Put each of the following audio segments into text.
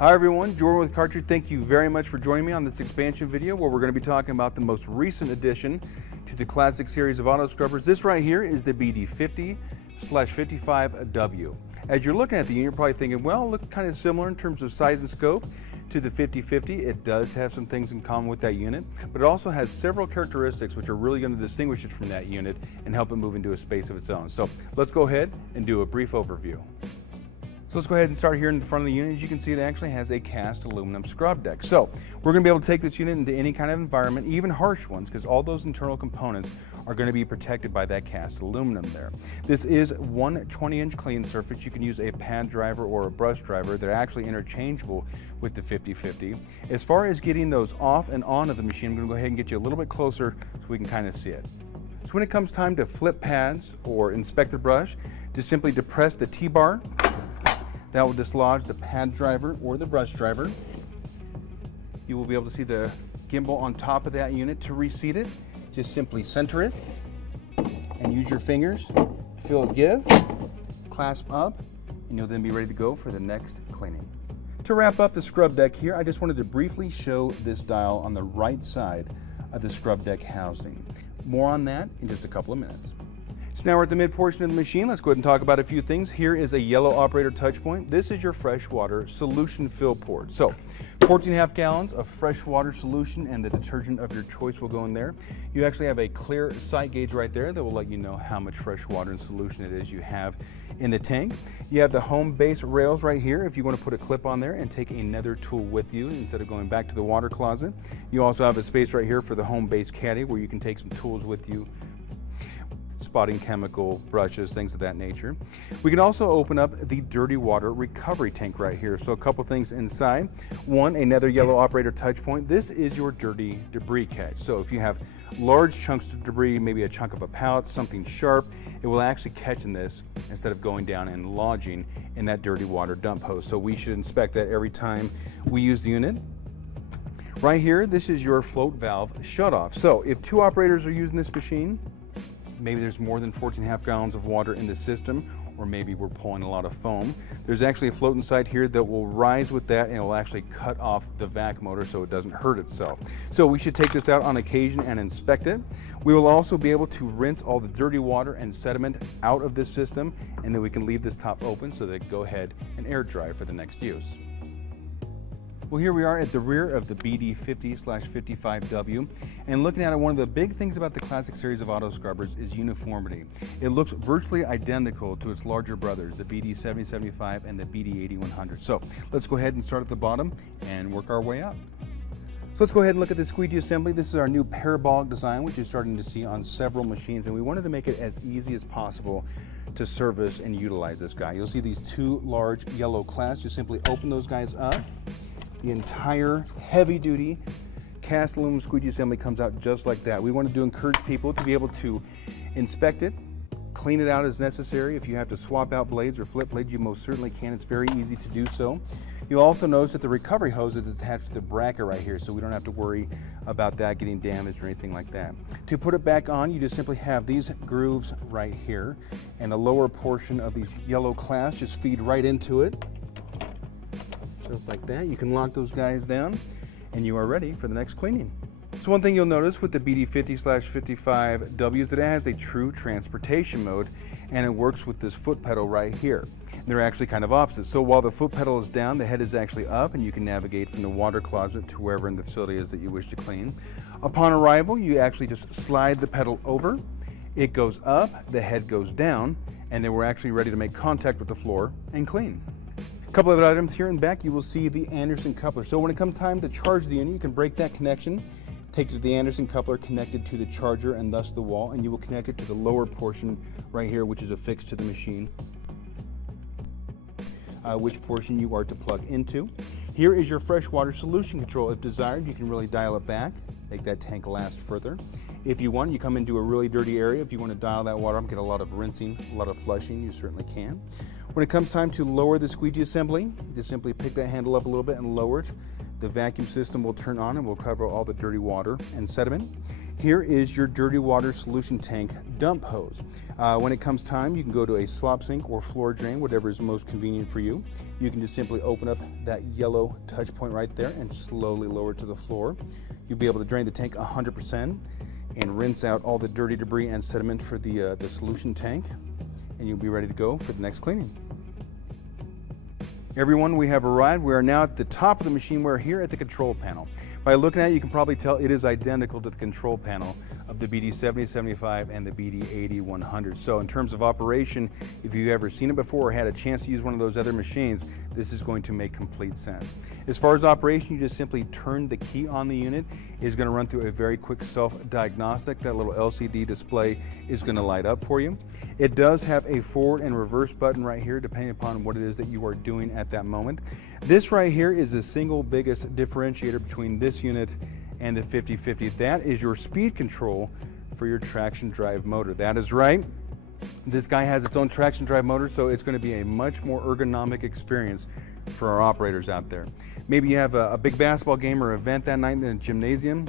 Hi everyone, Jordan with Karcher. Thank you very much for joining me on this expansion video where we're going to be talking about the most recent addition to the classic series of auto scrubbers. This right here is the BD50/55W. As you're looking at the unit, you're probably thinking, well, it looks kind of similar in terms of size and scope to the 5050. It does have some things in common with that unit, but it also has several characteristics which are really going to distinguish it from that unit and help it move into a space of its own. So let's go ahead and do a brief overview. So let's go ahead and start here in the front of the unit. As you can see, it actually has a cast aluminum scrub deck. So we're going to be able to take this unit into any kind of environment, even harsh ones, because all those internal components are going to be protected by that cast aluminum there. This is one 20-inch clean surface. You can use a pad driver or a brush driver. They're actually interchangeable with the 5050. As far as getting those off and on of the machine, I'm going to go ahead and get you a little bit closer so we can kind of see it. So when it comes time to flip pads or inspect the brush, just simply depress the T-bar. That will dislodge the pad driver or the brush driver. You will be able to see the gimbal on top of that unit. To reseat it, just simply center it and use your fingers to feel it give, clasp up, and you'll then be ready to go for the next cleaning. To wrap up the scrub deck here, I just wanted to briefly show this dial on the right side of the scrub deck housing. More on that in just a couple of minutes. So now we're at the mid portion of the machine. Let's go ahead and talk about a few things. Here is a yellow operator touch point. This is your freshwater solution fill port. So 14.5 gallons of freshwater solution and the detergent of your choice will go in there. You actually have a clear sight gauge right there that will let you know how much fresh water and solution it is you have in the tank. You have the home base rails right here if you want to put a clip on there and take another tool with you instead of going back to the water closet. You also have a space right here for the home base caddy where you can take some tools with you, spotting chemical, brushes, things of that nature. We can also open up the dirty water recovery tank right here. So a couple things inside. One, another yellow operator touch point. This is your dirty debris catch. So if you have large chunks of debris, maybe a chunk of a pallet, something sharp, it will actually catch in this instead of going down and lodging in that dirty water dump hose. So we should inspect that every time we use the unit. Right here, this is your float valve shutoff. So if two operators are using this machine, maybe there's more than 14.5 gallons of water in the system, or maybe we're pulling a lot of foam. There's actually a float inside here that will rise with that and it will actually cut off the vac motor so it doesn't hurt itself. So we should take this out on occasion and inspect it. We will also be able to rinse all the dirty water and sediment out of this system, and then we can leave this top open so that it can go ahead and air dry for the next use. Well, here we are at the rear of the BD50/55W, and looking at it, one of the big things about the classic series of auto scrubbers is uniformity. It looks virtually identical to its larger brothers, the BD7075 and the BD8100. So let's go ahead and start at the bottom and work our way up. So let's go ahead and look at the squeegee assembly. This is our new parabolic design, which you're starting to see on several machines, and we wanted to make it as easy as possible to service and utilize this guy. You'll see these two large yellow clasps. You simply open those guys up. The entire heavy-duty cast aluminum squeegee assembly comes out just like that. We wanted to encourage people to be able to inspect it, clean it out as necessary. If you have to swap out blades or flip blades, you most certainly can. It's very easy to do so. You'll also notice that the recovery hose is attached to the bracket right here, so we don't have to worry about that getting damaged or anything like that. To put it back on, you just simply have these grooves right here, and the lower portion of these yellow clasps just feed right into it. Just like that. You can lock those guys down and you are ready for the next cleaning. So one thing you'll notice with the BD50/55W is that it has a true transportation mode, and it works with this foot pedal right here. And they're actually kind of opposite. So while the foot pedal is down, the head is actually up, and you can navigate from the water closet to wherever in the facility is that you wish to clean. Upon arrival, you actually just slide the pedal over, it goes up, the head goes down, and then we're actually ready to make contact with the floor and clean. A couple other items here in back, you will see the Anderson coupler. So when it comes time to charge the unit, you can break that connection, take it to the Anderson coupler connected to the charger and thus the wall, and you will connect it to the lower portion right here, which is affixed to the machine, which portion you are to plug into. Here is your freshwater solution control. If desired, you can really dial it back, make that tank last further. If you want, you come into a really dirty area. If you want to dial that water up, get a lot of rinsing, a lot of flushing, you certainly can. When it comes time to lower the squeegee assembly, just simply pick that handle up a little bit and lower it. The vacuum system will turn on and will cover all the dirty water and sediment. Here is your dirty water solution tank dump hose. When it comes time, you can go to a slop sink or floor drain, whatever is most convenient for you. You can just simply open up that yellow touch point right there and slowly lower it to the floor. You'll be able to drain the tank 100% and rinse out all the dirty debris and sediment for the solution tank, and you'll be ready to go for the next cleaning. Everyone, we have arrived. We are now at the top of the machine. We're here at the control panel. By looking at it, you can probably tell it is identical to the control panel of the BD7075 and the BD80-100. So in terms of operation, if you've ever seen it before or had a chance to use one of those other machines, this is going to make complete sense. As far as operation, you just simply turn the key on the unit. It's going to run through a very quick self-diagnostic. That little LCD display is going to light up for you. It does have a forward and reverse button right here, depending upon what it is that you are doing at that moment. This right here is the single biggest differentiator between this unit and the 5050. That is your speed control for your traction drive motor. That is right. This guy has its own traction drive motor, so it's going to be a much more ergonomic experience for our operators out there. Maybe you have a big basketball game or event that night in the gymnasium,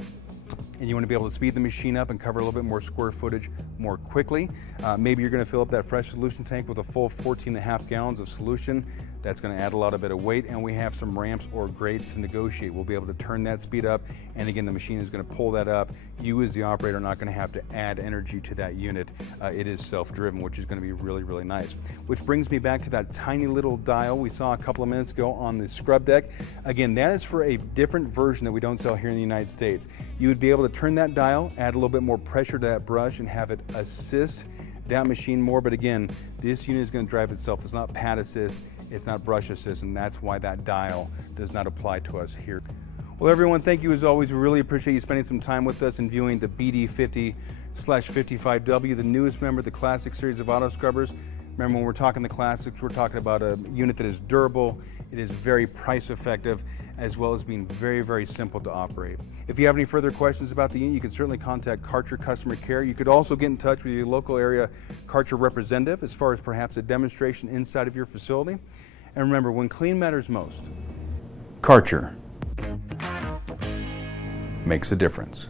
and you want to be able to speed the machine up and cover a little bit more square footage more quickly. Maybe you're going to fill up that fresh solution tank with a full 14.5 gallons of solution. That's going to add a bit of weight, and we have some ramps or grades to negotiate. We'll be able to turn that speed up, and again, the machine is going to pull that up. You as the operator are not going to have to add energy to that unit. It is self-driven, which is going to be really, really nice. Which brings me back to that tiny little dial we saw a couple of minutes ago on the scrub deck. Again, that is for a different version that we don't sell here in the United States. You would be able to turn that dial, add a little bit more pressure to that brush, and have it assist that machine more. But again, this unit is going to drive itself. It's not pad assist. It's not brush assist, and that's why that dial does not apply to us here. Well, everyone, thank you as always. We really appreciate you spending some time with us and viewing the BD50/55W, the newest member of the Classic series of auto scrubbers. Remember, when we're talking the Classics, we're talking about a unit that is durable, it is very price effective, as well as being very, very simple to operate. If you have any further questions about the unit, you can certainly contact Karcher Customer Care. You could also get in touch with your local area Karcher representative as far as perhaps a demonstration inside of your facility. And remember, when clean matters most, Karcher makes a difference.